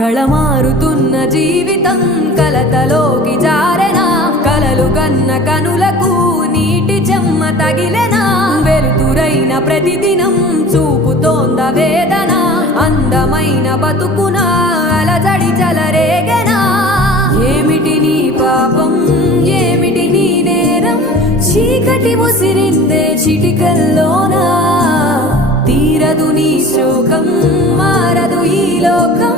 కళమారుతున్న జీవితం కలతలోకి జారెనా కలలు కన్న కనులకు నీటి చెమ్మ తగిలెనా వెలుతురైన ప్రతిదినం చూపుతోంద వేదన అందమైన బతుకున అలజడి చలరేగెనా ఏమిటి నీ పాపం ఏమిటి నీ నేరం చీకటి ముసిరిందే చిటికల్లోనా తీరదు నీ శోకం మారదు ఈ లోకం